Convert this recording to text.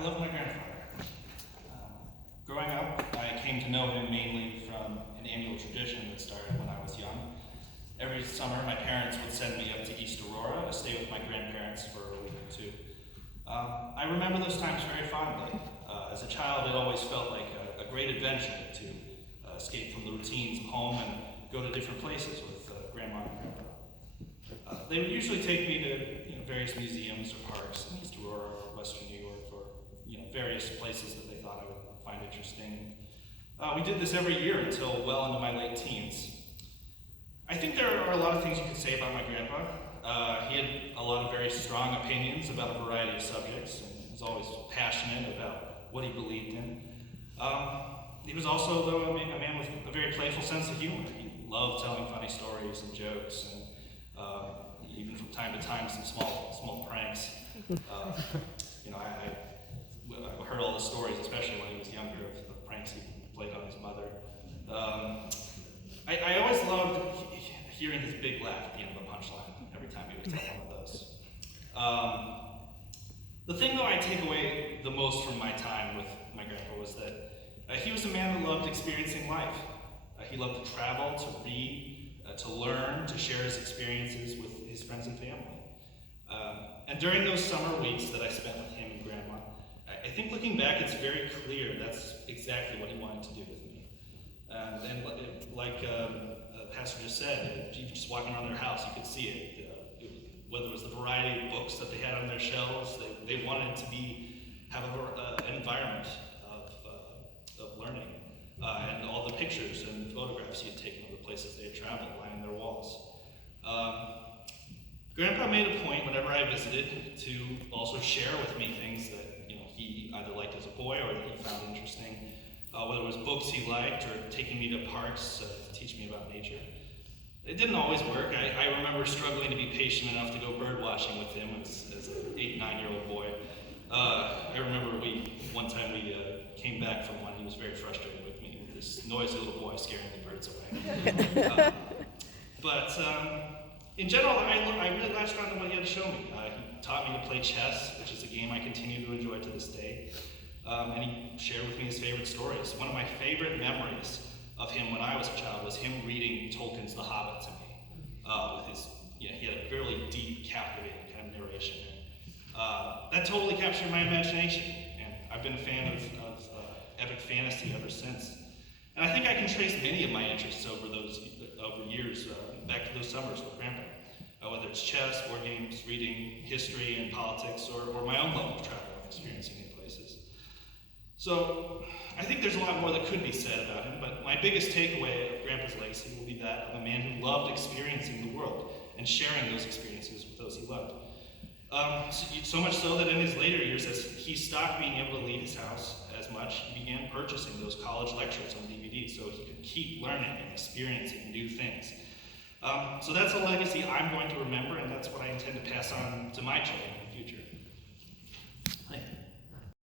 I love my grandfather. Growing up, I came to know him mainly from an annual tradition that started when I was young. Every summer, my parents would send me up to East Aurora to stay with my grandparents for a week or two. I remember those times very fondly. As a child, it always felt like a great adventure to escape from the routines of home and go to different places with Grandma and Grandpa. They would usually take me to various museums or parks in East Aurora or Western New York, or various places that they thought I would find interesting. We did this every year until well into my late teens. I think there are a lot of things you could say about my grandpa. He had a lot of very strong opinions about a variety of subjects, and was always passionate about what he believed in. He was also, though, a man with a very playful sense of humor. He loved telling funny stories and jokes, and even from time to time some small pranks. I heard all the stories, especially when he was younger, of pranks he played on his mother. I always loved hearing his big laugh at the end of a punchline every time he would tell one of those. The thing, though, I take away the most from my time with my grandpa was that he was a man that loved experiencing life. He loved to travel, to read, to learn, to share his experiences with his friends and family. And during those summer weeks that I spent with him and Grandma, I think looking back, it's very clear that's exactly what he wanted to do with me. And like Pastor just said, just walking around their house, you could see it. Whether it was the variety of books that they had on their shelves, they wanted it to have an environment of learning. And all the pictures and photographs he had taken of the places they had traveled lining their walls. Grandpa made a point whenever I visited to also share with me things that he either liked as a boy or that he found interesting, whether it was books he liked or taking me to parks to teach me about nature. It didn't always work. I remember struggling to be patient enough to go bird watching with him as an 8-9-year-old boy. I remember one time we came back from one. He was very frustrated with me, with this noisy little boy scaring the birds away. But in general, I really latched on to what he had to show me. He taught me to play chess, which is a game I continue to enjoy to this day. And he shared with me his favorite stories. One of my favorite memories of him when I was a child was him reading Tolkien's The Hobbit to me. He had a fairly deep, captivating kind of narration. That totally captured my imagination, and I've been a fan of epic fantasy ever since. And I think I can trace many of my interests over years back to those summers with Grandpa. Whether it's chess, board games, reading, history, and politics, or my own love of travel and experiencing new places. So I think there's a lot more that could be said about him, but my biggest takeaway of Grandpa's legacy will be that of a man who loved experiencing the world and sharing those experiences with those he loved. So much so that in his later years, as he stopped being able to leave his house as much, he began purchasing those college lectures on DVD so he could keep learning and experiencing new things. So that's a legacy I'm going to remember, and that's what I intend to pass on to my children in the future.